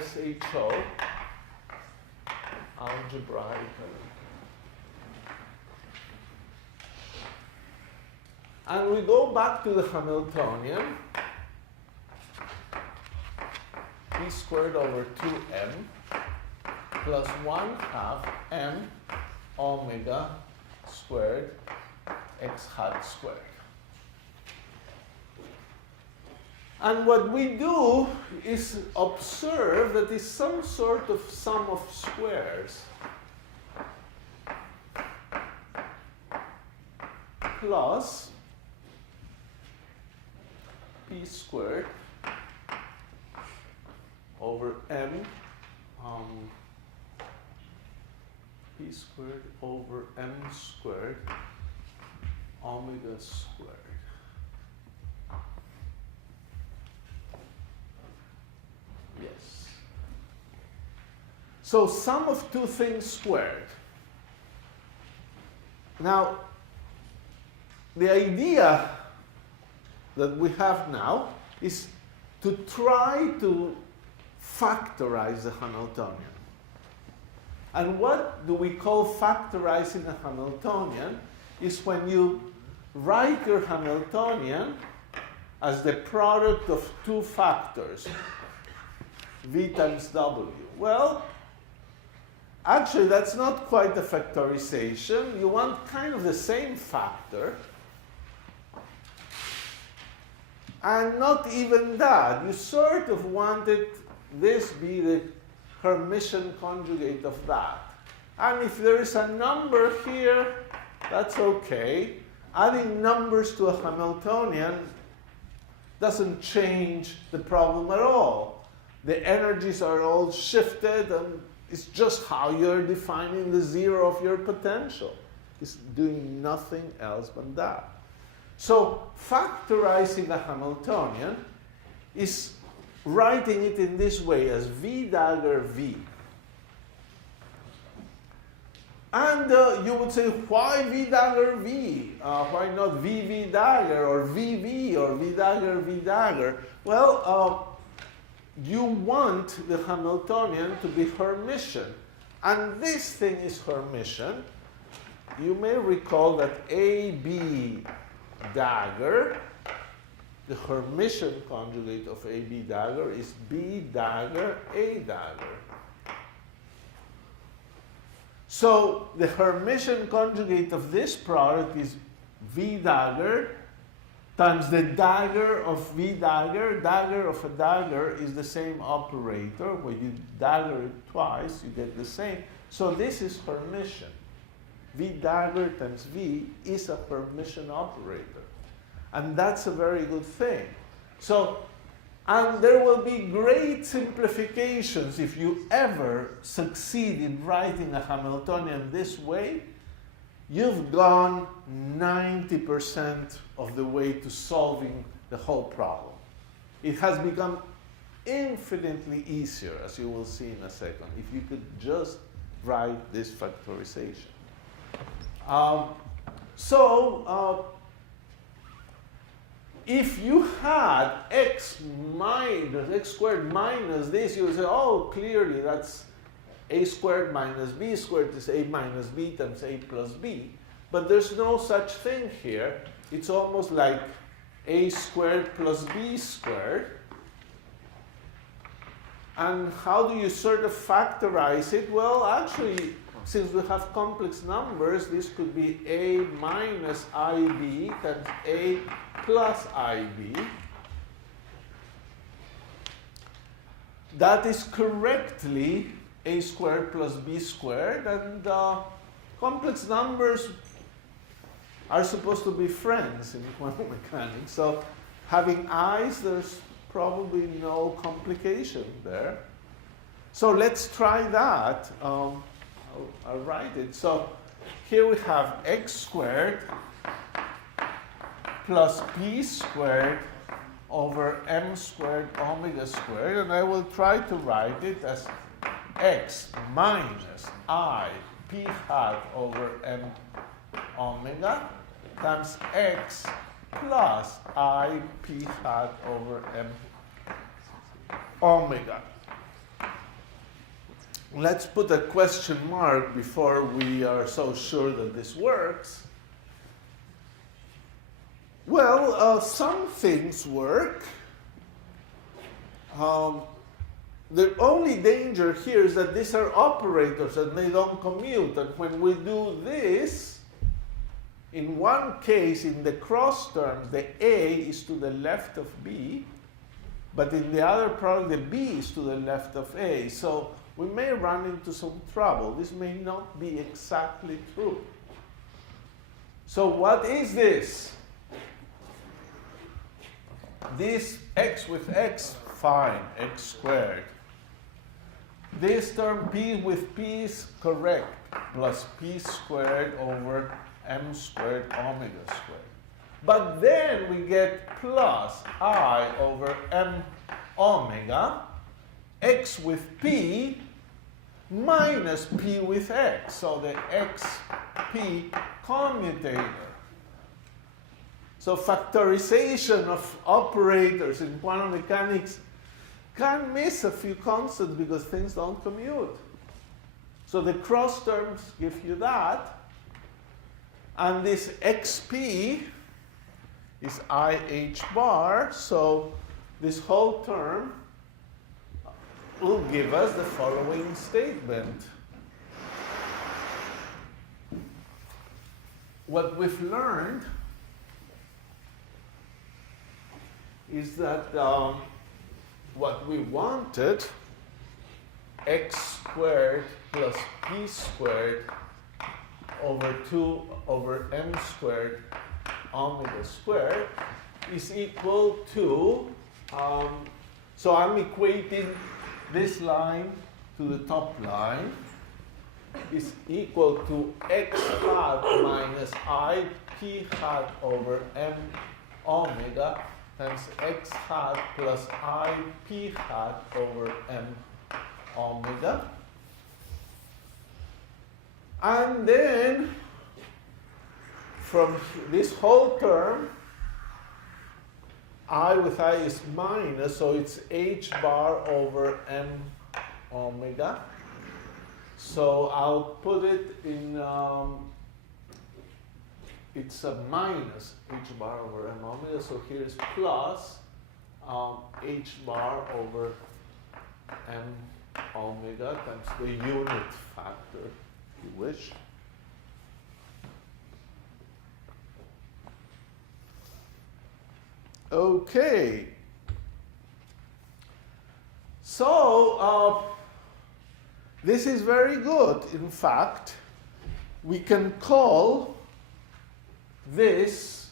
SHO algebraically. And we go back to the Hamiltonian, p squared over 2m plus 1/2 m omega squared x hat squared. And what we do is observe that is some sort of sum of squares plus p squared over m p squared over m squared omega squared. Yes. So sum of two things squared. Now, the idea that we have now is to try to factorize the Hamiltonian. And what do we call factorizing a Hamiltonian is when you write your Hamiltonian as the product of two factors, v times w. Well, actually, that's not quite a factorization. You want kind of the same factor. And not even that. You sort of wanted this be the Hermitian conjugate of that. And if there is a number here, that's okay. Adding numbers to a Hamiltonian doesn't change the problem at all. The energies are all shifted, and it's just how you're defining the zero of your potential. It's doing nothing else but that. So factorizing a Hamiltonian is writing it in this way as v dagger v. And you would say, why v dagger v? Why not v dagger or vv or v dagger? Well, you want the Hamiltonian to be Hermitian. And this thing is Hermitian. You may recall that AB dagger, the Hermitian conjugate of AB dagger is B dagger A dagger. So the Hermitian conjugate of this product is V dagger times the dagger of V dagger. Dagger of a dagger is the same operator. When you dagger it twice, you get the same. So this is Hermitian. V dagger times V is a Hermitian operator. And that's a very good thing. So, and there will be great simplifications if you ever succeed in writing a Hamiltonian this way. You've gone 90% of the way to solving the whole problem. It has become infinitely easier, as you will see in a second, if you could just write this factorization. If you had x squared minus this, you would say, oh, clearly that's a squared minus b squared is a minus b times a plus b. But there's no such thing here. It's almost like a squared plus b squared. And how do you sort of factorize it? Well, actually, since we have complex numbers, this could be a minus ib times a plus ib. That is correctly a squared plus b squared, and complex numbers are supposed to be friends in quantum mechanics. So having i's, there's probably no complication there. So let's try that. I'll write it. So here we have x squared plus p squared over m squared omega squared, and I will try to write it as x minus I p hat over m omega times x plus I p hat over m omega. let's put a question mark before we are so sure that this works. Well, some things work. The only danger here is that these are operators and they don't commute. And when we do this, in one case, in the cross terms, the A is to the left of B, but in the other product, the B is to the left of A. So we may run into some trouble. This may not be exactly true. So what is this? This x with x, fine, x squared. This term p with p is correct, plus p squared over m squared omega squared. But then we get plus I over m omega, x with p minus p with x. So the xp commutator. So factorization of operators in quantum mechanics can miss a few constants because things don't commute. So the cross terms give you that. And this xp is IH bar. So this whole term will give us the following statement. What we've learned is that what we wanted, x squared plus p squared over 2 over m squared omega squared is equal to, so I'm equating this line to the top line, is equal to x hat minus I p hat over m omega times x hat plus I p hat over m omega. And then from this whole term, I with I is minus, so it's h bar over m omega. So I'll put it in, it's a minus h bar over m omega, so here's plus h bar over m omega times the unit factor, if you wish. Okay. So this is very good. In fact, we can call this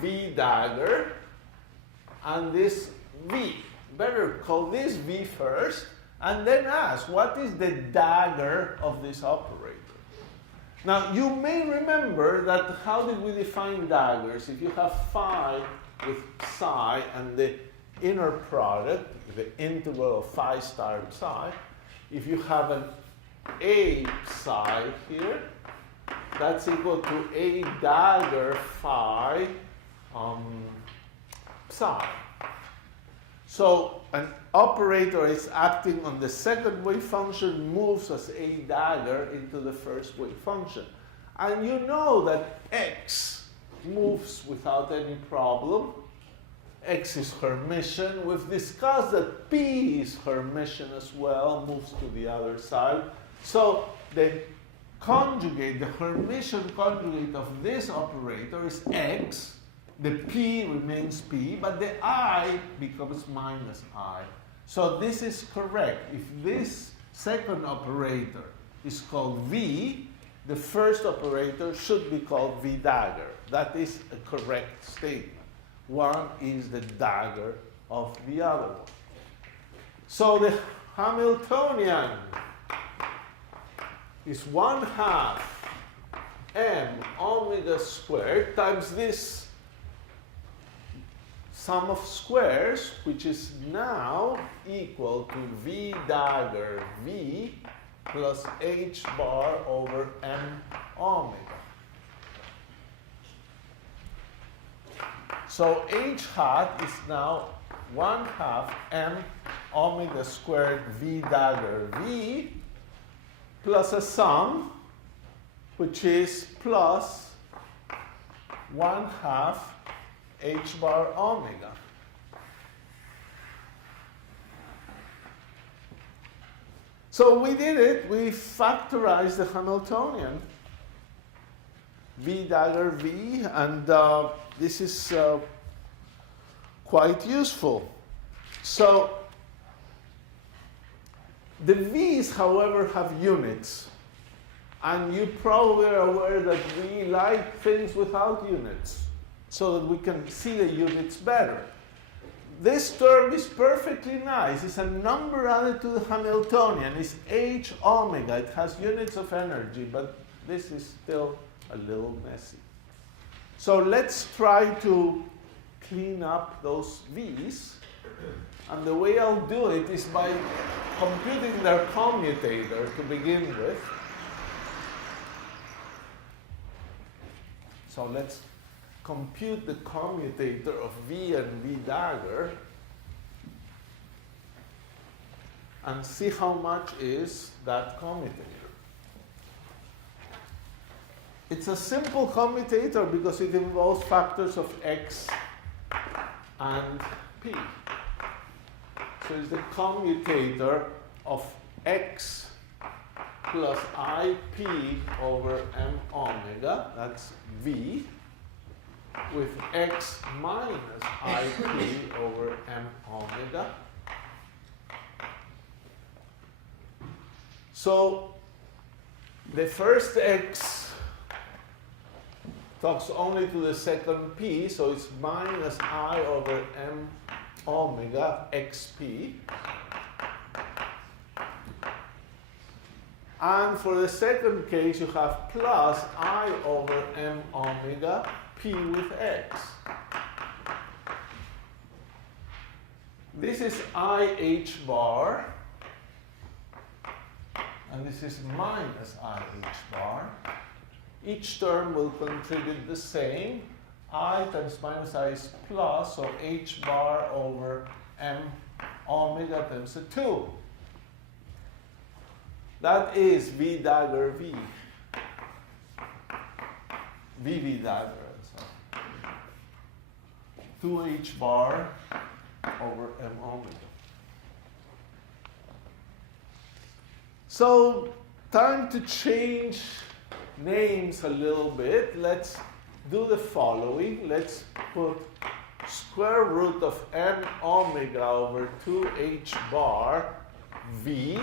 V dagger and this V. Better call this V first and then ask, what is the dagger of this operator? Now, you may remember that how did we define daggers? If you have phi with psi and the inner product, the integral of phi star psi, if you have an A psi here, that's equal to A dagger phi psi. So an operator is acting on the second wave function, moves as A dagger into the first wave function. And you know that X moves without any problem. X is Hermitian. We've discussed that P is Hermitian as well, moves to the other side. So the conjugate, the Hermitian conjugate of this operator is X. The P remains P, but the I becomes minus I. So this is correct. If this second operator is called V, the first operator should be called V dagger. That is a correct statement. One is the dagger of the other one. So the Hamiltonian is 1/2 m omega squared times this sum of squares, which is now equal to V dagger V plus H bar over M omega. So H hat is now 1/2 M omega squared V dagger V plus a sum, which is plus 1/2 h bar omega. So we did it. We factorized the Hamiltonian V dagger V, and this is quite useful. So the V's, however, have units. And you probably are aware that we like things without units so that we can see the units better. This term is perfectly nice. It's a number added to the Hamiltonian. It's h omega. It has units of energy, but this is still a little messy. So let's try to clean up those V's. And the way I'll do it is by computing their commutator to begin with. So let's compute the commutator of V and V dagger and see how much is that commutator. It's a simple commutator because it involves factors of x and p. So it's the commutator of x plus ip over m omega, that's V, with x minus ip over m omega. So the first x talks only to the second p, so it's minus I over m omega xp. And for the second case, you have plus I over m omega p with x. This is IH bar, and this is minus IH bar. Each term will contribute the same. I times minus I is plus, so h bar over m omega times a 2. That is V dagger V. VV dagger, I'm sorry. 2h bar over m omega. So, time to change names a little bit. Let's do the following. Let's put square root of m omega over 2h bar V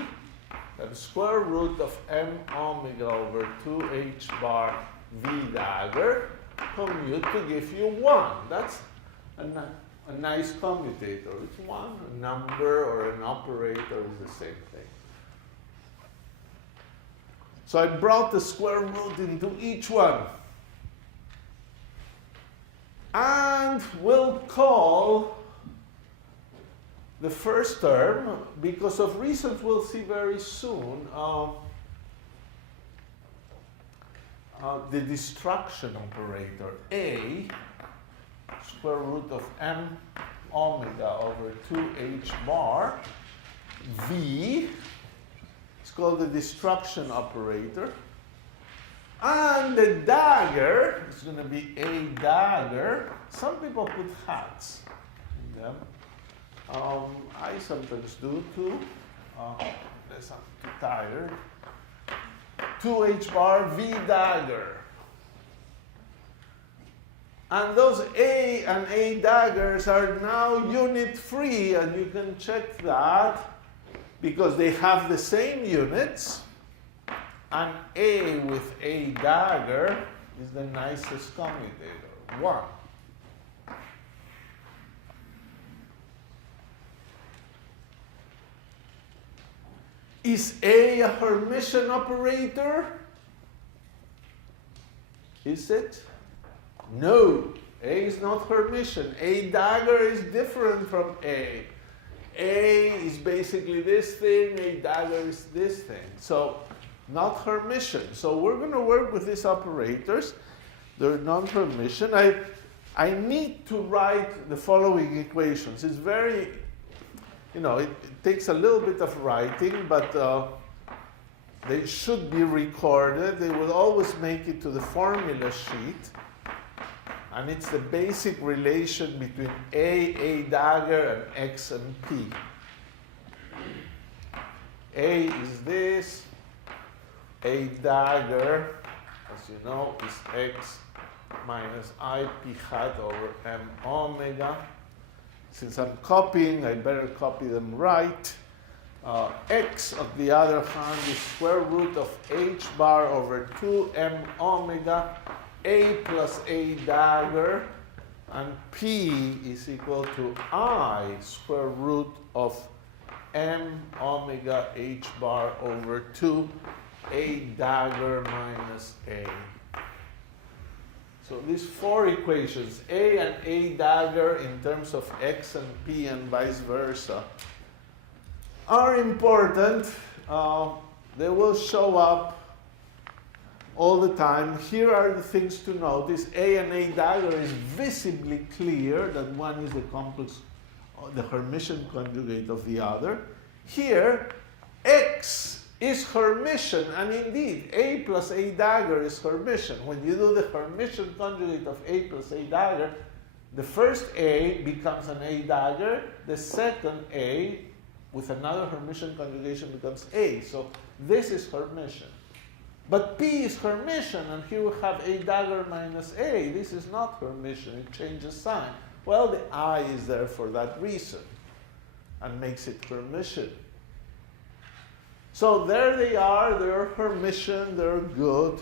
and square root of m omega over 2h bar V dagger commute to give you 1. That's a nice commutator. It's 1. A number or an operator is the same thing. So I brought the square root into each one. And we'll call the first term, because of reasons we'll see very soon, the destruction operator, A, square root of m omega over 2h bar, V, it's called the destruction operator. And the dagger is going to be A dagger. Some people put hats in them. I sometimes do too. Unless I'm too tired. 2h bar V dagger. And those A and A daggers are now unit free, and you can check that because they have the same units. And A with A dagger is the nicest commutator, 1. Is A a Hermitian operator? Is it? No, A is not Hermitian. A dagger is different from A. A is basically this thing, A dagger is this thing. So, not Hermitian. So we're going to work with these operators. They're non-Hermitian. I need to write the following equations. It's very you know, it takes a little bit of writing, but they should be recorded. They will always make it to the formula sheet. And it's the basic relation between A dagger, and X and P. A is this. A dagger, as you know, is X minus I P hat over M omega. Since I'm copying, I better copy them right. X, on the other hand, is square root of H bar over 2M omega, A plus A dagger, and P is equal to I square root of M omega H bar over 2 A dagger minus A. So these four equations, A and A dagger in terms of X and P and vice versa, are important. They will show up all the time. Here are the things to notice. A and A dagger is visibly clear that one is the complex, the Hermitian conjugate of the other. Here, X is Hermitian, and indeed, A plus A dagger is Hermitian. When you do the Hermitian conjugate of A plus A dagger, the first A becomes an A dagger, the second A with another Hermitian conjugation becomes A. So this is Hermitian. But P is Hermitian, and here we have A dagger minus A. This is not Hermitian, it changes sign. Well, the I is there for that reason and makes it Hermitian. So there they are, they're Hermitian, they're good.